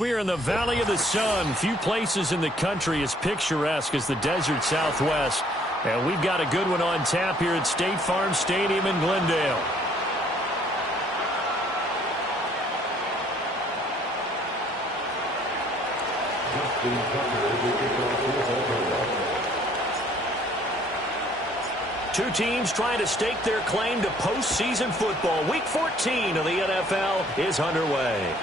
We're in the Valley of the Sun. Few places in the country as picturesque as the desert Southwest. And we've got a good one on tap here at State Farm Stadium in Glendale. Two teams trying to stake their claim to postseason football. Week 14 of the NFL is underway.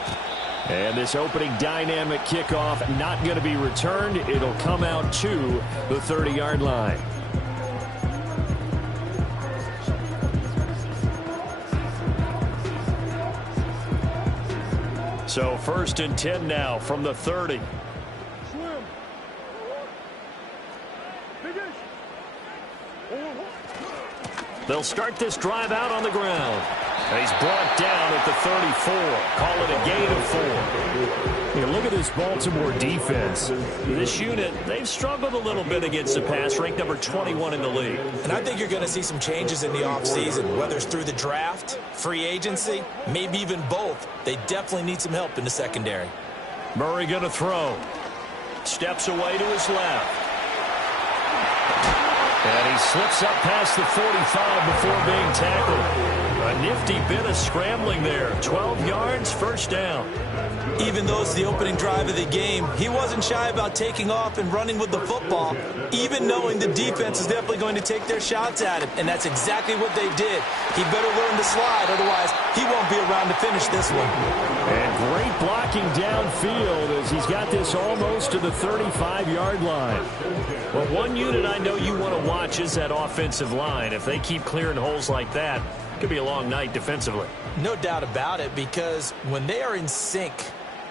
And this opening dynamic kickoff not going to be returned. It'll come out to the 30-yard line. So 1st and 10 now from the 30. They'll start this drive out on the ground. And he's brought down at the 34. Call it a gain of 4. You look at this Baltimore defense. This unit, they've struggled a little bit against the pass, ranked number 21 in the league. And I think you're going to see some changes in the offseason, whether it's through the draft, free agency, maybe even both. They definitely need some help in the secondary. Murray going to throw. Steps away to his left. And he slips up past the 45 before being tackled. A nifty bit of scrambling there. 12 yards, first down. Even though it's the opening drive of the game, he wasn't shy about taking off and running with the football, even knowing the defense is definitely going to take their shots at him. And that's exactly what they did. He better learn to slide, otherwise he won't be around to finish this one. And great blocking downfield as he's got this almost to the 35-yard line. Well, one unit I know you want to watch is that offensive line. If they keep clearing holes like that, it could be a long night defensively. No doubt about it, because when they are in sync,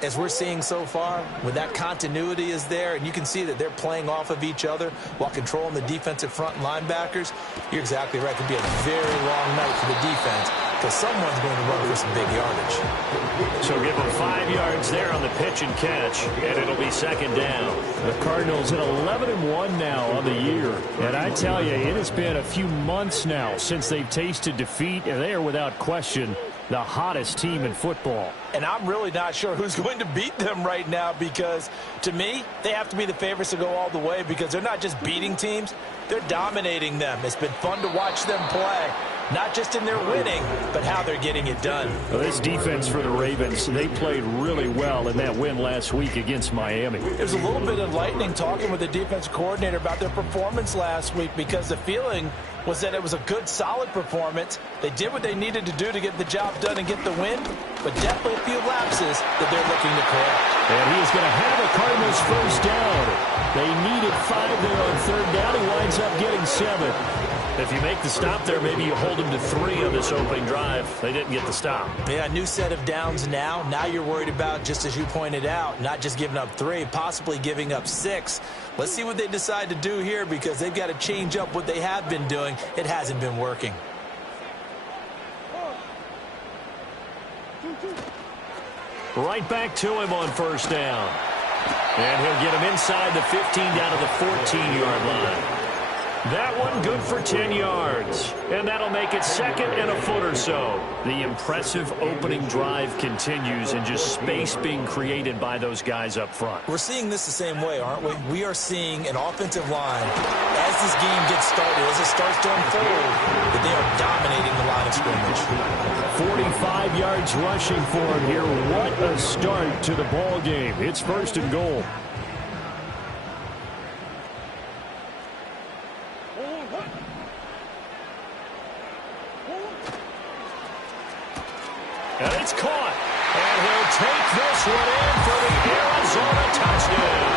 as we're seeing so far, when that continuity is there and you can see that they're playing off of each other while controlling the defensive front linebackers, you're exactly right. It could be a very long night for the defense because someone's going to run for some big yardage. So give them 5 yards there on the pitch and catch, and it'll be second down. The Cardinals at 11-1 now on the year. And I tell you, it has been a few months now since they've tasted defeat, and they are without question the hottest team in football. And I'm really not sure who's going to beat them right now because, to me, they have to be the favorites to go all the way because they're not just beating teams, they're dominating them. It's been fun to watch them play, not just in their winning, but how they're getting it done. Well, this defense for the Ravens, they played really well in that win last week against Miami. There's a little bit enlightening talking with the defense coordinator about their performance last week because the feeling was that it was a good, solid performance. They did what they needed to do to get the job done and get the win, but definitely a few lapses that they're looking to correct. And he is going to have a Cardinals first down. They needed 5 there on third down. He winds up getting 7. If you make the stop there, maybe you hold them to 3 on this opening drive. They didn't get the stop. Yeah, new set of downs now. Now you're worried about, just as you pointed out, not just giving up 3, possibly giving up 6. Let's see what they decide to do here because they've got to change up what they have been doing. It hasn't been working. Right back to him on first down. And he'll get him inside the 15 down to the 14-yard line. That one good for 10 yards. And that'll make it second and a foot or so. The impressive opening drive continues and just space being created by those guys up front. We're seeing this the same way, aren't we? We are seeing an offensive line, as this game gets started, as it starts to unfold, that they are dominating the line of scrimmage. 45 yards rushing for him here. What a start to the ball game. It's first and goal. And it's caught. And he'll take this one in for the Arizona touchdown.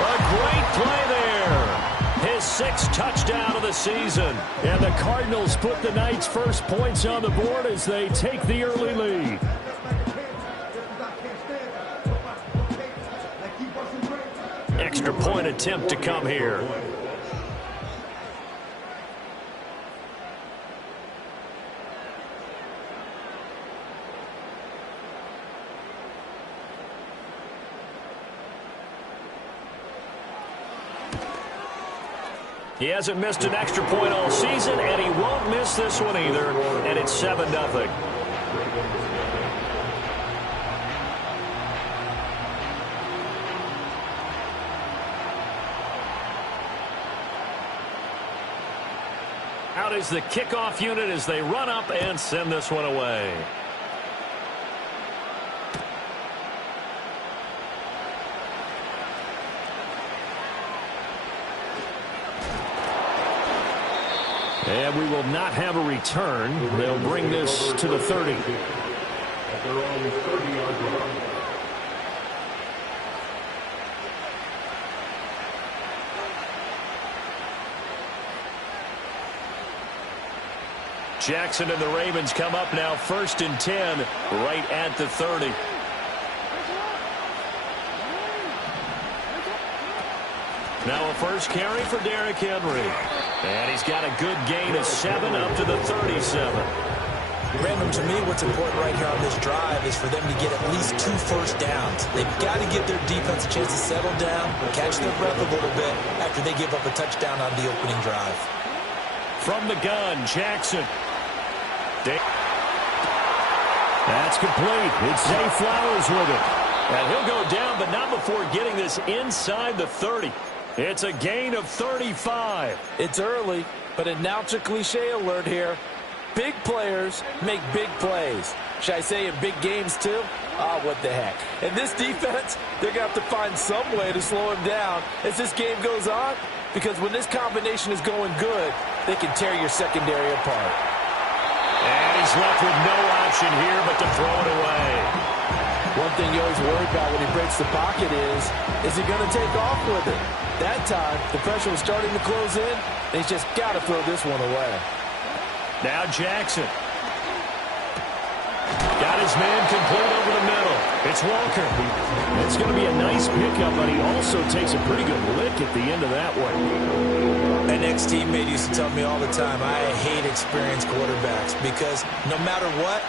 A great play there. His 6th touchdown of the season. And the Cardinals put the Knights' first points on the board as they take the early lead. Extra point attempt to come here. He hasn't missed an extra point all season, and he won't miss this one either, and it's 7-0. Out is the kickoff unit as they run up and send this one away. And we will not have a return. They'll bring this to the 30. At their own 30-yard line. Jackson and the Ravens come up now 1st and 10 right at the 30. Now a first carry for Derrick Henry. And he's got a good gain of 7 up to the 37. Random, to me, what's important right here on this drive is for them to get at least 2 first downs. They've got to give their defense a chance to settle down, catch their breath a little bit after they give up a touchdown on the opening drive. From the gun, Jackson. That's complete. It's Zay Flowers with it. And he'll go down, but not before getting this inside the 30. It's a gain of 35. It's early, but announcer cliche alert here. Big players make big plays. Should I say in big games too? Oh, what the heck. And this defense, they're going to have to find some way to slow him down as this game goes on, because when this combination is going good, they can tear your secondary apart. And he's left with no option here but to throw it away. One thing you always worry about when he breaks the pocket is he going to take off with it? That time, the pressure was starting to close in, and he's just got to throw this one away. Now Jackson. Got his man complete over the middle. It's Walker. It's going to be a nice pickup, but he also takes a pretty good lick at the end of that one. An ex-teammate used to tell me all the time, I hate experienced quarterbacks because no matter what,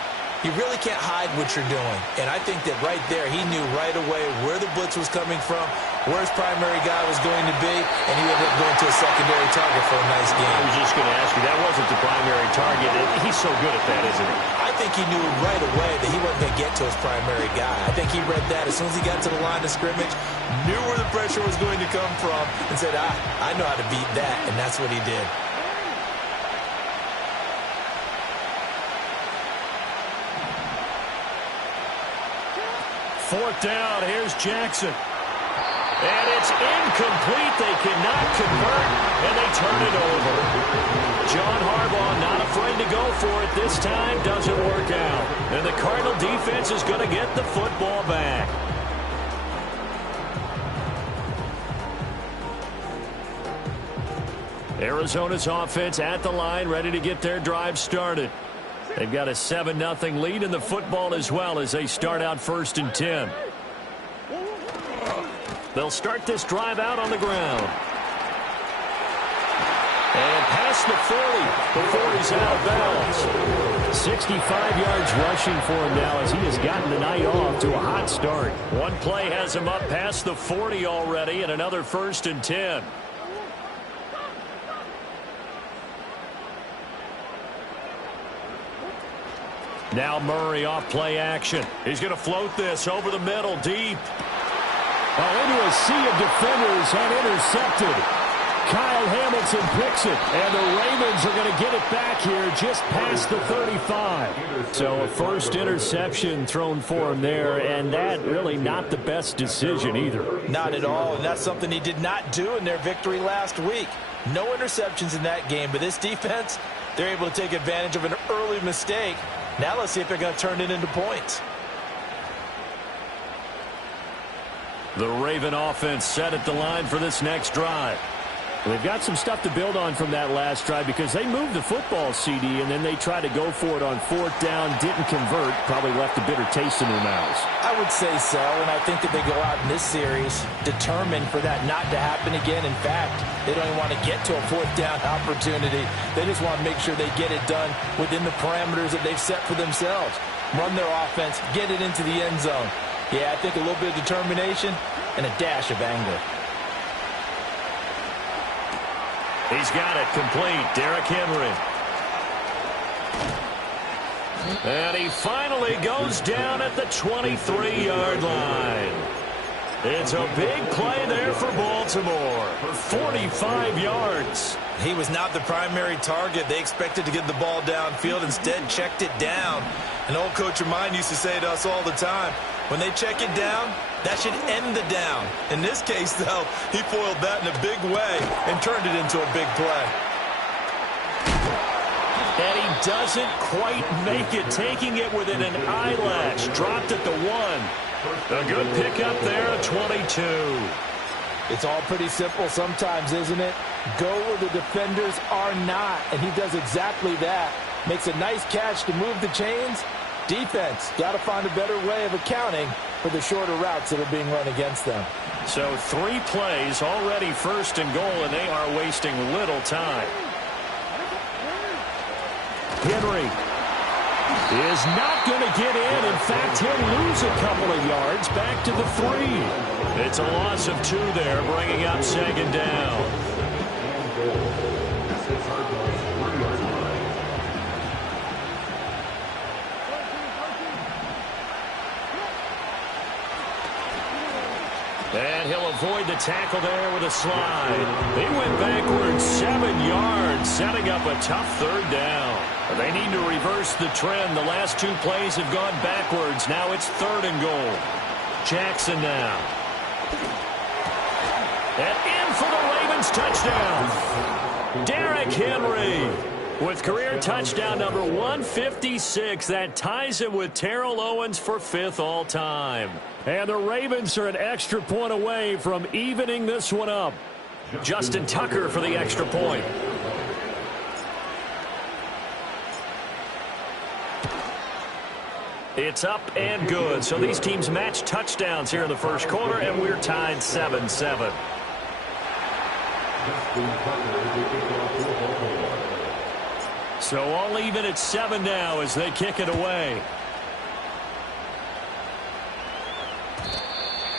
you really can't hide what you're doing. And I think that right there, he knew right away where the blitz was coming from, where his primary guy was going to be, and he ended up going to a secondary target for a nice game. I was just going to ask you, that wasn't the primary target. He's so good at that, isn't he? I think he knew right away that he wasn't going to get to his primary guy. I think he read that as soon as he got to the line of scrimmage, knew where the pressure was going to come from, and said, I know how to beat that, and that's what he did. Fourth down, here's Jackson. And it's incomplete. They cannot convert, and they turn it over. John Harbaugh not afraid to go for it this time. Doesn't work out. And the Cardinal defense is going to get the football back. Arizona's offense at the line, ready to get their drive started. They've got a 7-0 lead in the football as well as they start out 1st and 10. They'll start this drive out on the ground. And past the 40 before he's out of bounds. 65 yards rushing for him now as he has gotten the night off to a hot start. One play has him up past the 40 already and another 1st and 10. Now Murray off play action. He's going to float this over the middle, deep. Into a sea of defenders and intercepted. Kyle Hamilton picks it, and the Ravens are going to get it back here just past the 35. So a first interception thrown for him there, and that really not the best decision either. Not at all, and that's something he did not do in their victory last week. No interceptions in that game, but this defense, they're able to take advantage of an early mistake. Now let's see if they're going to turn it into points. The Raven offense set at the line for this next drive. They've got some stuff to build on from that last drive because they moved the football, CD, and then they tried to go for it on fourth down, didn't convert, probably left a bitter taste in their mouths. I would say so, and I think that they go out in this series determined for that not to happen again. In fact, they don't even want to get to a fourth down opportunity. They just want to make sure they get it done within the parameters that they've set for themselves. Run their offense, get it into the end zone. Yeah, I think a little bit of determination and a dash of anger. He's got it complete. Derrick Henry. And he finally goes down at the 23-yard line. It's a big play there for Baltimore. 45 yards. He was not the primary target. They expected to get the ball downfield. Instead, checked it down. An old coach of mine used to say to us all the time, when they check it down, that should end the down. In this case, though, he foiled that in a big way and turned it into a big play. And he doesn't quite make it, taking it within an eyelash. Dropped at the 1. A good pickup there at 22. It's all pretty simple sometimes, isn't it? Go where the defenders are not, and he does exactly that. Makes a nice catch to move the chains. Defense, got to find a better way of accounting for the shorter routes that are being run against them. So 3 plays, already first and goal, and they are wasting little time. Henry is not going to get in. In fact, he'll lose a couple of yards back to the 3. It's a loss of 2 there, bringing up second down. And he'll avoid the tackle there with a slide. He went backwards 7 yards, setting up a tough third down. They need to reverse the trend. The last 2 plays have gone backwards. Now it's 3rd and goal. Jackson now. And in for the Ravens touchdown. Derrick Henry with career touchdown number 156. That ties him with Terrell Owens for 5th all-time. And the Ravens are an extra point away from evening this one up. Justin Tucker for the extra point. It's up and good. So these teams match touchdowns here in the first quarter, and we're tied 7-7. So all even at 7 now as they kick it away.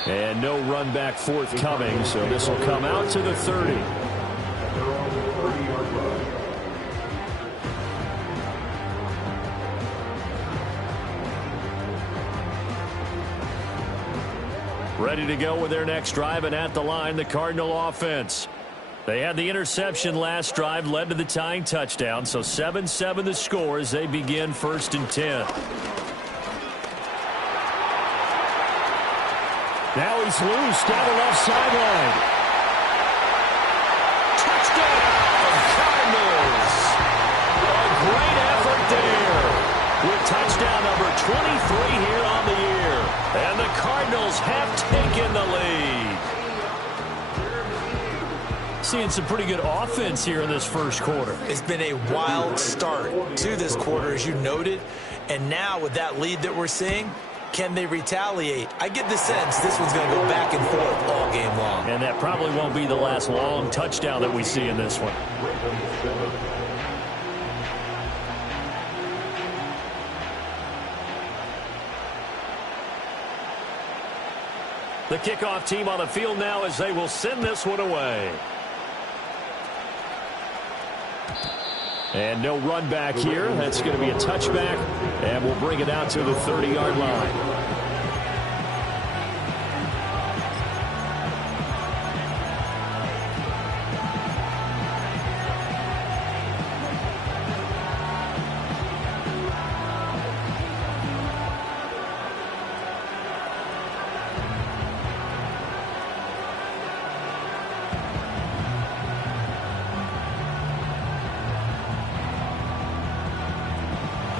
And no run back forthcoming, so this will come out to the 30. Ready to go with their next drive, and at the line, the Cardinal offense. They had the interception last drive, led to the tying touchdown, so 7-7 the score as they begin 1st and 10. Now he's loose down the left sideline. Touchdown, Cardinals! A great effort there with touchdown number 23 here on the year. And the Cardinals have taken the lead. Seeing some pretty good offense here in this first quarter. It's been a wild start to this quarter, as you noted. And now with that lead that we're seeing, can they retaliate? I get the sense this one's going to go back and forth all game long. And that probably won't be the last long touchdown that we see in this one. The kickoff team on the field now as they will send this one away. And no run back here. That's going to be a touchback, and we'll bring it out to the 30-yard line.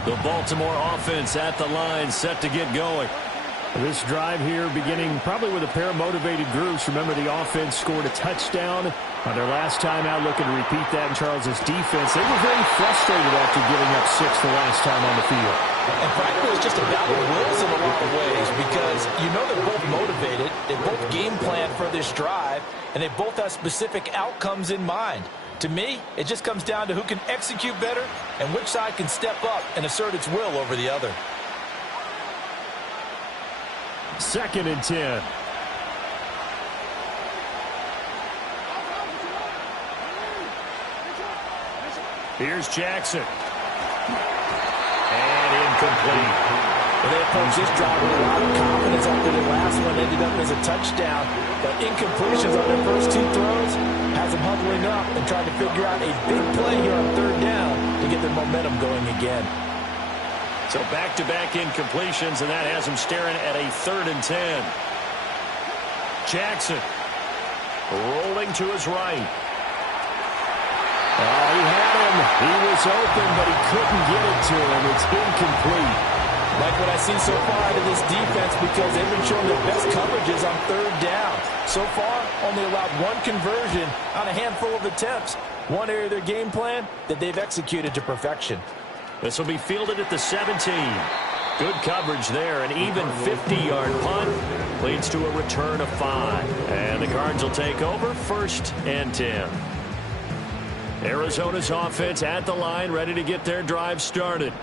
The Baltimore offense at the line, set to get going. This drive here beginning probably with a pair of motivated groups. Remember, the offense scored a touchdown on their last time out, looking to repeat that in Charles's defense. They were very frustrated after giving up 6 the last time on the field. And frankly, it's just a battle of wills in a lot of ways because you know they're both motivated. They both game plan for this drive, and they both have specific outcomes in mind. To me, it just comes down to who can execute better and which side can step up and assert its will over the other. 2nd and 10. Here's Jackson. And incomplete. Well, they approached this drive with a lot of confidence after the last one ended up as a touchdown. But incompletions on their first 2 throws has them huddling up and trying to figure out a big play here on 3rd down to get their momentum going again. So back-to-back incompletions, and that has them staring at a 3rd and 10. Jackson rolling to his right. Oh, he had him. He was open, but he couldn't get it to him. It's incomplete. Like what I see so far out of this defense because they've been showing their best coverages on 3rd down. So far, only allowed 1 conversion on a handful of attempts. One area of their game plan that they've executed to perfection. This will be fielded at the 17. Good coverage there. An even 50-yard punt leads to a return of 5. And the Cards will take over 1st and 10. Arizona's offense at the line, ready to get their drive started.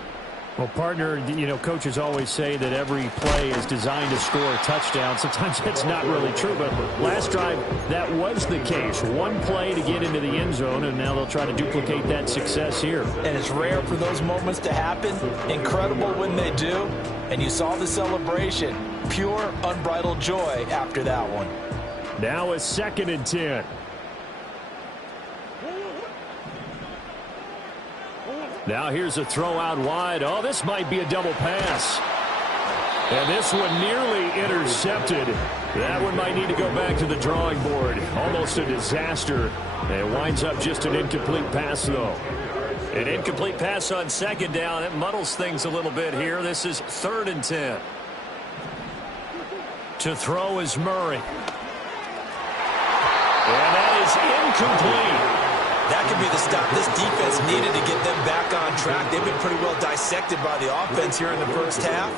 Well, partner, you know, coaches always say that every play is designed to score a touchdown. Sometimes that's not really true, but last drive, that was the case. 1 play to get into the end zone, and now they'll try to duplicate that success here. And it's rare for those moments to happen. Incredible when they do. And you saw the celebration. Pure, unbridled joy after that one. Now a 2nd and 10. Now here's a throw out wide. Oh, this might be a double pass. And this one nearly intercepted. That one might need to go back to the drawing board. Almost a disaster. It winds up just an incomplete pass, though. An incomplete pass on 2nd down. It muddles things a little bit here. This is 3rd and 10. To throw is Murray. And that is incomplete. That could be the stop this defense needed to get them back on track. They've been pretty well dissected by the offense here in the first half.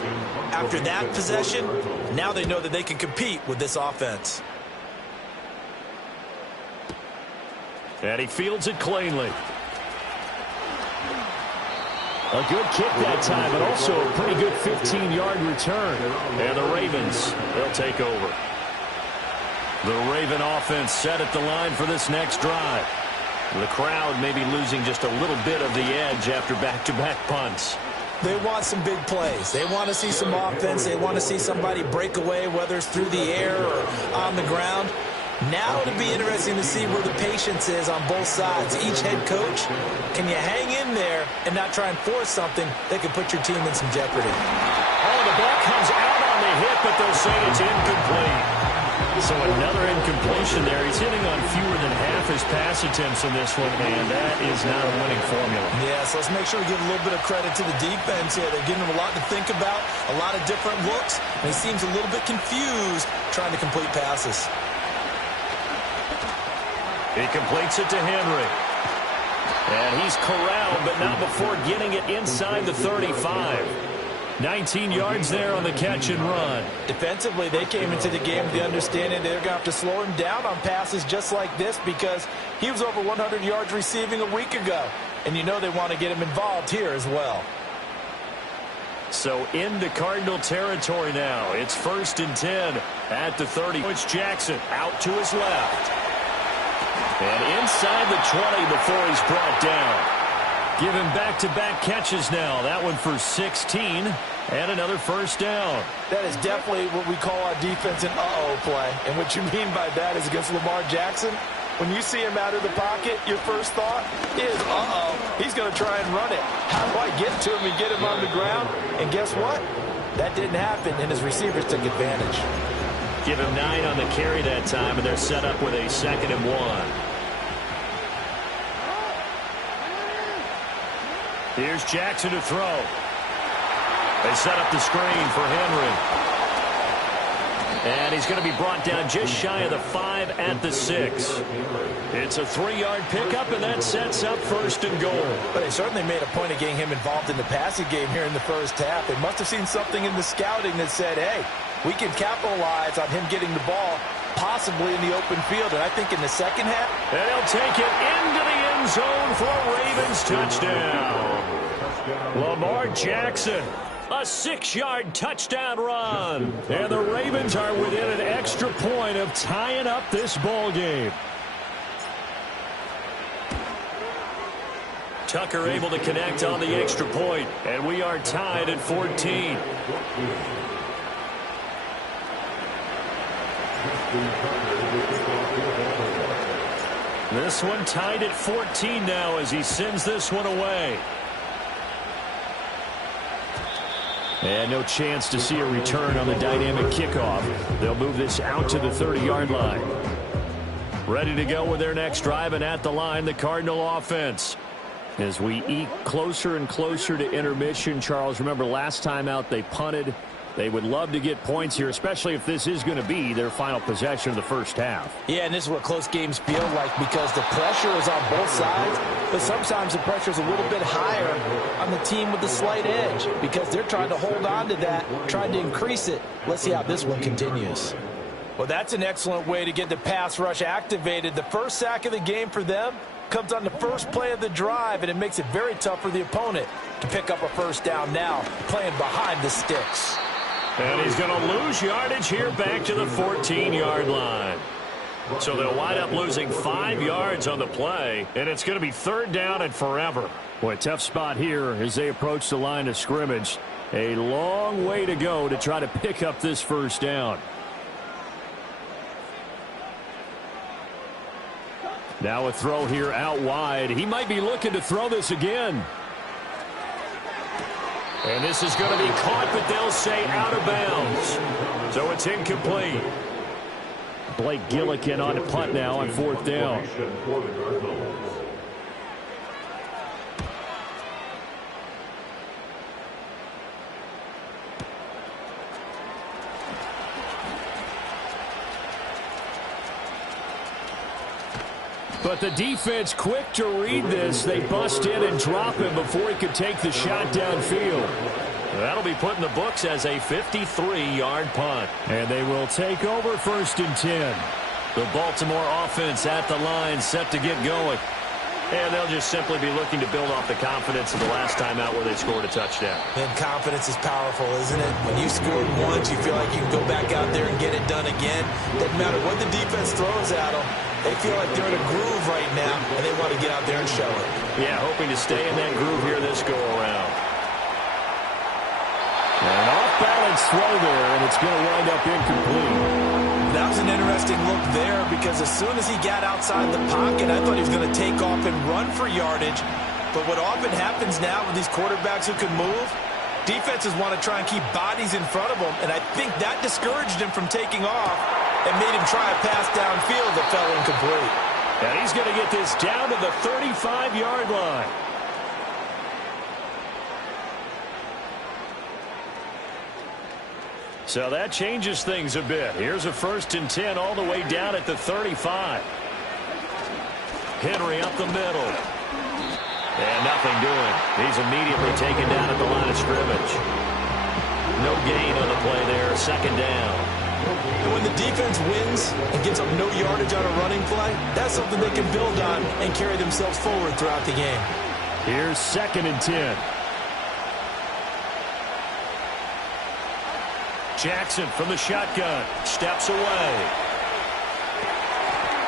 After that possession, now they know that they can compete with this offense. And he fields it cleanly. A good kick that time, but also a pretty good 15-yard return. And the Ravens, they'll take over. The Raven offense set at the line for this next drive. The crowd may be losing just a little bit of the edge after back-to-back punts. They want some big plays. They want to see some offense. They want to see somebody break away, whether it's through the air or on the ground. Now it'll be interesting to see where the patience is on both sides. Each head coach, can you hang in there and not try and force something that could put your team in some jeopardy? Oh, the ball comes out on the hit, but they'll say it's incomplete. So another incompletion there. He's hitting on fewer than half his pass attempts in this one, and that is not a winning formula. Yes, let's make sure we give a little bit of credit to the defense here. They're giving him a lot to think about, a lot of different looks, and he seems a little bit confused trying to complete passes. He completes it to Henry. And he's corralled, but not before getting it inside the 35. 19 yards there on the catch and run. Defensively, they came into the game with the understanding they're going to have to slow him down on passes just like this because he was over 100 yards receiving a week ago. And you know they want to get him involved here as well. So into Cardinal territory now. It's 1st and 10 at the 30. It's Jackson out to his left. And inside the 20 before he's brought down. Give him back-to-back catches now. That one for 16 and another first down. That is definitely what we call our defense an uh-oh play. And what you mean by that is against Lamar Jackson, when you see him out of the pocket, your first thought is, uh-oh, he's going to try and run it. How do I get to him and get him on the ground? And guess what? That didn't happen, and his receivers took advantage. Give him 9 on the carry that time, and they're set up with a 2nd and 1. Here's Jackson to throw. They set up the screen for Henry. And he's going to be brought down just shy of the 5 at the 6. It's a 3-yard pickup, and that sets up 1st and goal. But they certainly made a point of getting him involved in the passing game here in the first half. They must have seen something in the scouting that said, hey, we can capitalize on him getting the ball possibly in the open field. And I think in the second half. And he'll take it into the end zone for a Ravens touchdown. Lamar Jackson, a 6-yard touchdown run. And the Ravens are within an extra point of tying up this ball game. Tucker able to connect on the extra point, and we are tied at 14. This one tied at 14 now as he sends this one away. And no chance to see a return on the dynamic kickoff. They'll move this out to the 30-yard line. Ready to go with their next drive, and at the line, the Cardinal offense. As we eke closer and closer to intermission, Charles, remember last time out they punted. They would love to get points here, especially if this is going to be their final possession of the first half. Yeah, and this is what close games feel like because the pressure is on both sides, but sometimes the pressure is a little bit higher on the team with the slight edge because they're trying to hold on to that, trying to increase it. Let's see how this one continues. Well, that's an excellent way to get the pass rush activated. The first sack of the game for them comes on the first play of the drive, and it makes it very tough for the opponent to pick up a first down now, playing behind the sticks. And he's going to lose yardage here back to the 14-yard line. So they'll wind up losing 5 yards on the play, and it's going to be 3rd down and forever. Boy, tough spot here as they approach the line of scrimmage. A long way to go to try to pick up this first down. Now a throw here out wide. He might be looking to throw this again. And this is going to be caught, but they'll say out of bounds. So it's incomplete. Blake Gillikin on the punt now on 4th down. But the defense quick to read this. They bust in and drop him before he could take the shot downfield. That'll be put in the books as a 53-yard punt. And they will take over 1st and 10. The Baltimore offense at the line set to get going. And they'll just simply be looking to build off the confidence of the last time out where they scored a touchdown. And confidence is powerful, isn't it? When you scored once, you feel like you can go back out there and get it done again. Doesn't matter what the defense throws at them. They feel like they're in a groove right now, and they want to get out there and show it. Yeah, hoping to stay in that groove here this go-around. An off-balance throw there, and it's going to wind up incomplete. That was an interesting look there because as soon as he got outside the pocket, I thought he was going to take off and run for yardage. But what often happens now with these quarterbacks who can move, defenses want to try and keep bodies in front of them, and I think that discouraged him from taking off and made him try a pass downfield that fell incomplete. And he's going to get this down to the 35-yard line. So that changes things a bit. Here's a 1st and 10 all the way down at the 35. Henry up the middle. And nothing doing. He's immediately taken down at the line of scrimmage. No gain on the play there. 2nd down. And when the defense wins and gives up no yardage on a running play, that's something they can build on and carry themselves forward throughout the game. Here's 2nd and 10. Jackson from the shotgun. Steps away.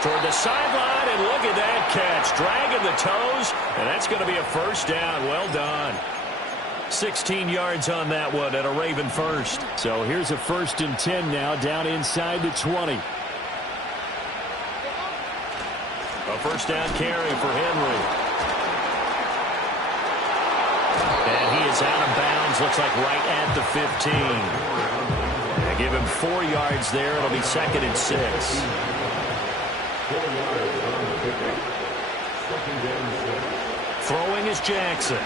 toward the sideline, and look at that catch. Dragging the toes, and that's going to be a first down. Well done. 16 yards on that one and a Raven first. So here's a 1st and 10 now down inside the 20. A first down carry for Henry. And he is out of bounds, looks like right at the 15. They give him 4 yards there. It'll be 2nd and 6. 4 yards on the pickup. 2nd and 6. Throwing is Jackson.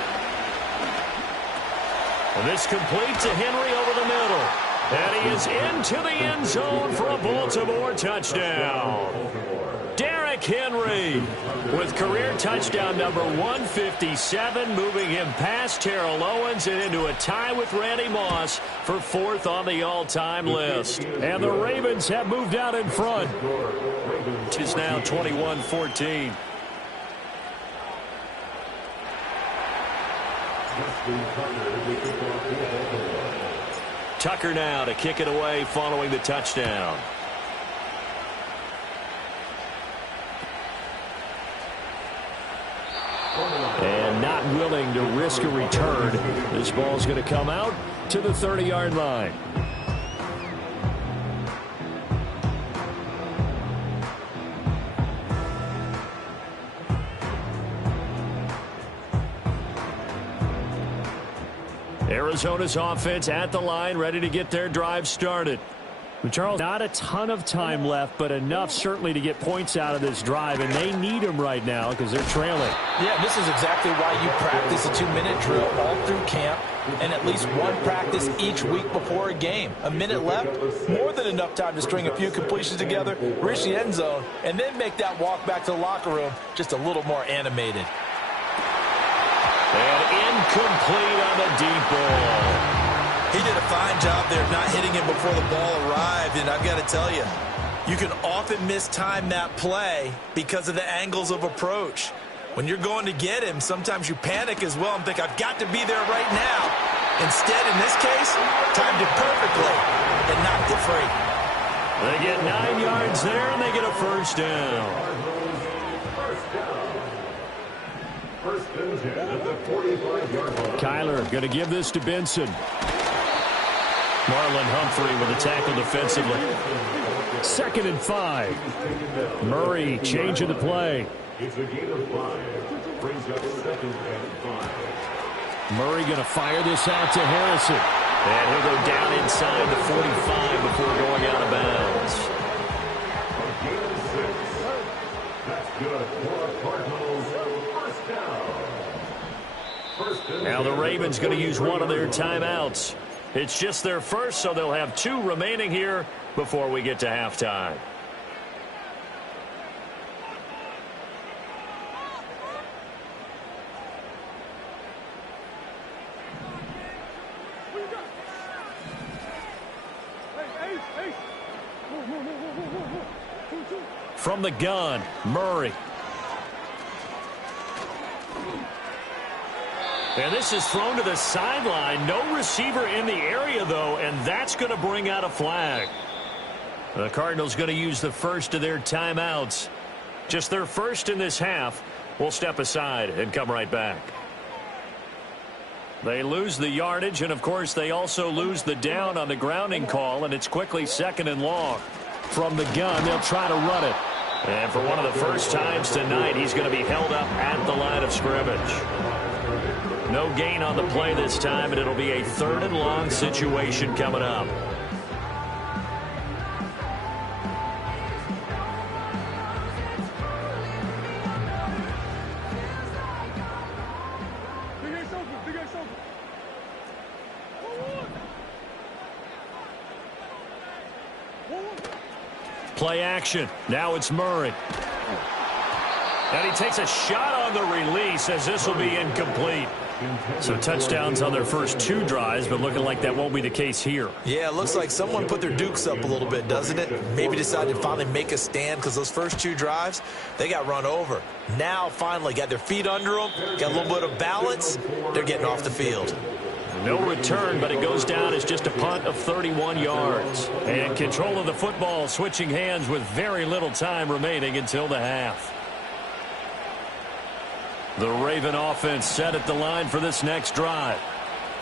And this complete to Henry over the middle. And he is into the end zone for a Baltimore touchdown. Derrick Henry with career touchdown number 157, moving him past Terrell Owens and into a tie with Randy Moss for 4th on the all-time list. And the Ravens have moved out in front. It is now 21-14. Tucker now to kick it away following the touchdown. And not willing to risk a return. This ball's going to come out to the 30-yard line. Arizona's offense at the line, ready to get their drive started. But Charles, not a ton of time left, but enough certainly to get points out of this drive, and they need them right now because they're trailing. Yeah, this is exactly why you practice a 2-minute drill all through camp and at least one practice each week before a game. A minute left, more than enough time to string a few completions together, reach the end zone, and then make that walk back to the locker room just a little more animated. And incomplete on the deep ball. He did a fine job there of not hitting him before the ball arrived, and I've got to tell you, you can often mistime that play because of the angles of approach. When you're going to get him, sometimes you panic as well and think, I've got to be there right now. Instead, in this case, timed it perfectly and knocked it free. They get 9 yards there, and they get a first down. First and 10 at the 45-yard line. Kyler going to give this to Benson. Marlon Humphrey with a tackle defensively. 2nd and 5. Murray changing the play. It's a gain of 5. Brings up 2nd and 5. Murray going to fire this out to Harrison. And he'll go down inside the 45 before going out of bounds. A gain of 6. That's good for Cardinals. First down. First and Now the Ravens going to use one of their timeouts. It's just their first, so they'll have 2 remaining here before we get to halftime. From the gun, Murray. And this is thrown to the sideline. No receiver in the area, though, and that's going to bring out a flag. The Cardinals going to use the first of their timeouts. Just their first in this half. We'll step aside and come right back. They lose the yardage, and, of course, they also lose the down on the grounding call, and it's quickly 2nd and long. From the gun, they'll try to run it. And for one of the first times tonight, he's going to be held up at the line of scrimmage. No gain on the play this time, and it'll be a 3rd and long situation coming up. Play action. Now it's Murray. And he takes a shot on the release as this will be incomplete. So touchdowns on their first 2 drives, but looking like that won't be the case here. Yeah, it looks like someone put their dukes up a little bit, doesn't it? Maybe decided to finally make a stand because those first 2 drives, they got run over. Now, finally, got their feet under them, got a little bit of balance. They're getting off the field. No return, but it goes down as just a punt of 31 yards. And control of the football switching hands with very little time remaining until the half. The Raven offense set at the line for this next drive.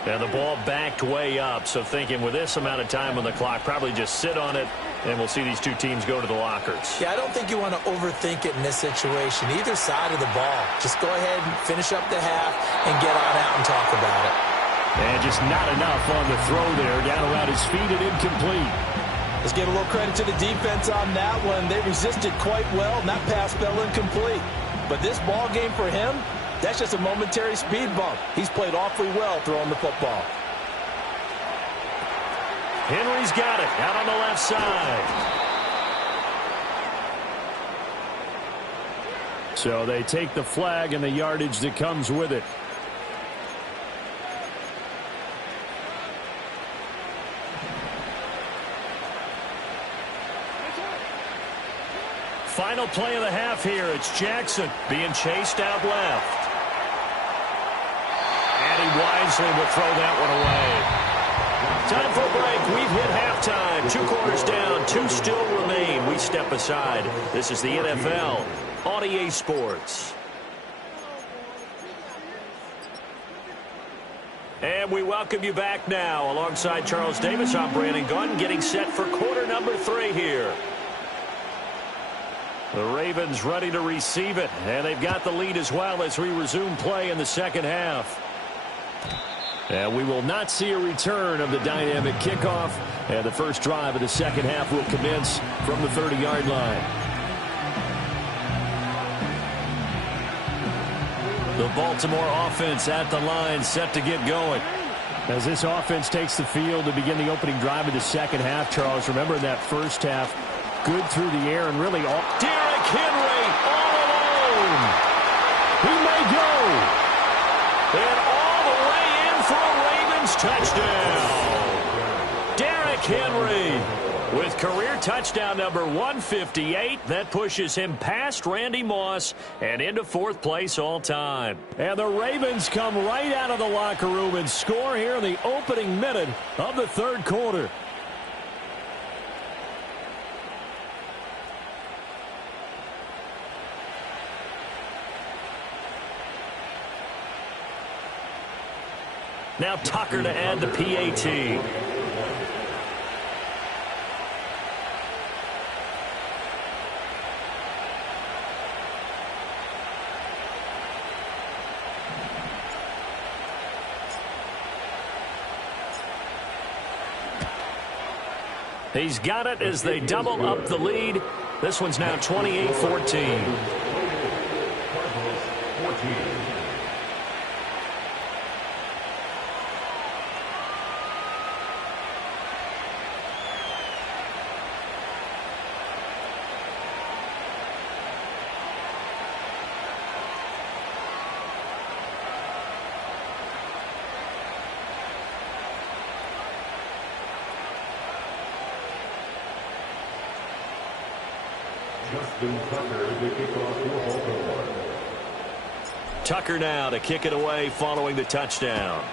And the ball backed way up, so thinking with this amount of time on the clock, probably just sit on it, and we'll see these two teams go to the lockers. Yeah, I don't think you want to overthink it in this situation. Either side of the ball. Just go ahead and finish up the half and get on out and talk about it. And just not enough on the throw there. Down around his feet and incomplete. Let's give a little credit to the defense on that one. They resisted quite well, and that pass fell incomplete. But this ball game for him, that's just a momentary speed bump. He's played awfully well throwing the football. Henry's got it out on the left side. So they take the flag and the yardage that comes with it. Final play of the half here. It's Jackson being chased out left. And he wisely will throw that one away. Time for a break. We've hit halftime. 2 quarters down. 2 still remain. We step aside. This is the NFL on EA Sports. And we welcome you back now. Alongside Charles Davis, I'm Brandon Gunn, getting set for quarter number 3 here. The Ravens ready to receive it, and they've got the lead as well as we resume play in the second half. And we will not see a return of the dynamic kickoff, and the first drive of the second half will commence from the 30-yard line. The Baltimore offense at the line, set to get going. As this offense takes the field to begin the opening drive of the second half, Charles, remember in that first half, good through the air and really all. Derrick Henry all alone. He may go. And all the way in for a Ravens touchdown. Derrick Henry with career touchdown number 158. That pushes him past Randy Moss and into 4th place all time. And the Ravens come right out of the locker room and score here in the opening minute of the 3rd quarter. Now Tucker to add the PAT. He's got it as they double up the lead. This one's now 28-14. Tucker now to kick it away following the touchdown.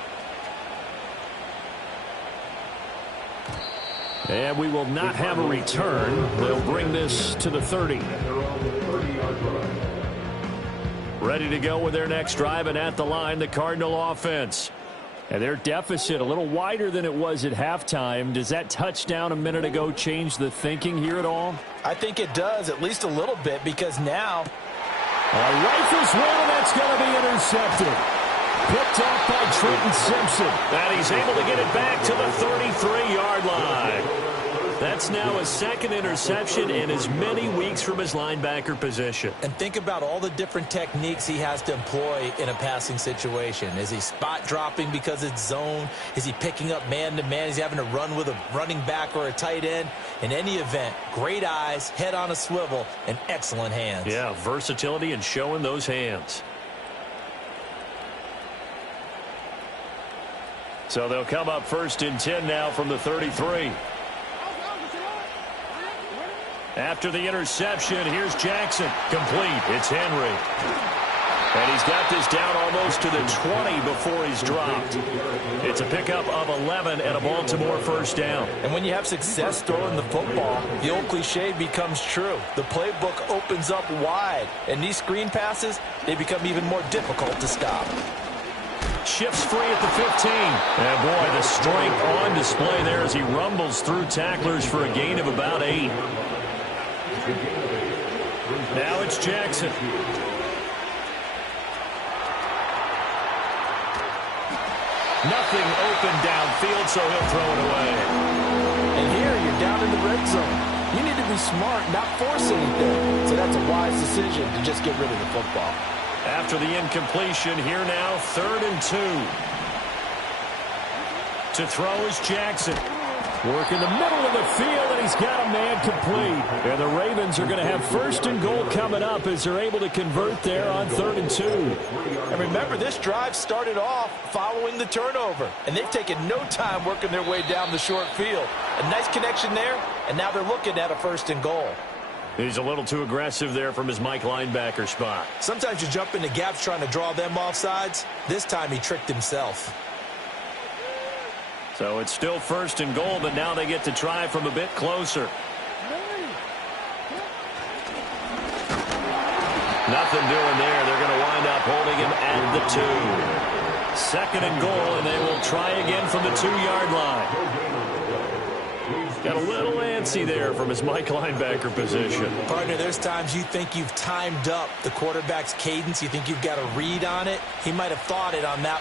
And we will not have a return. They'll bring this to the 30. Ready to go with their next drive, and at the line, the Cardinal offense. And their deficit a little wider than it was at halftime. Does that touchdown a minute ago change the thinking here at all? I think it does, at least a little bit, because now rifles one, and that's going to be intercepted. Picked off by Trenton Simpson. And he's able to get it back to the 33-yard line. That's now his 2nd interception in as many weeks from his linebacker position. And think about all the different techniques he has to employ in a passing situation. Is he spot dropping because it's zone? Is he picking up man-to-man? Is he having to run with a running back or a tight end? In any event, great eyes, head on a swivel, and excellent hands. Yeah, versatility and showing those hands. So they'll come up 1st and 10 now from the 33. After the interception, here's Jackson. Complete. It's Henry. And he's got this down almost to the 20 before he's dropped. It's a pickup of 11 and a Baltimore first down. And when you have success throwing the football, the old cliche becomes true. The playbook opens up wide, and these screen passes, they become even more difficult to stop. Shifts free at the 15. And boy, the strength on display there as he rumbles through tacklers for a gain of about 8. Now it's Jackson. Nothing open downfield, so he'll throw it away. And here you're down in the red zone. You need to be smart, not force anything. So that's a wise decision to just get rid of the football. After the incompletion, here now, 3rd and 2. To throw is Jackson. Work in the middle of the field, and he's got a man complete. And the Ravens are going to have 1st and goal coming up as they're able to convert there on 3rd and 2. And remember, this drive started off following the turnover, and they've taken no time working their way down the short field. A nice connection there, and now they're looking at a 1st and goal. He's a little too aggressive there from his Mike linebacker spot. Sometimes you jump into gaps trying to draw them off sides. This time he tricked himself. So it's still 1st and goal, but now they get to try from a bit closer. Nothing doing there. They're going to wind up holding him at the 2. 2nd and goal, and they will try again from the 2-yard line. Got a little antsy there from his Mike linebacker position. Partner, there's times you think you've timed up the quarterback's cadence. You think you've got a read on it. He might have thought it on that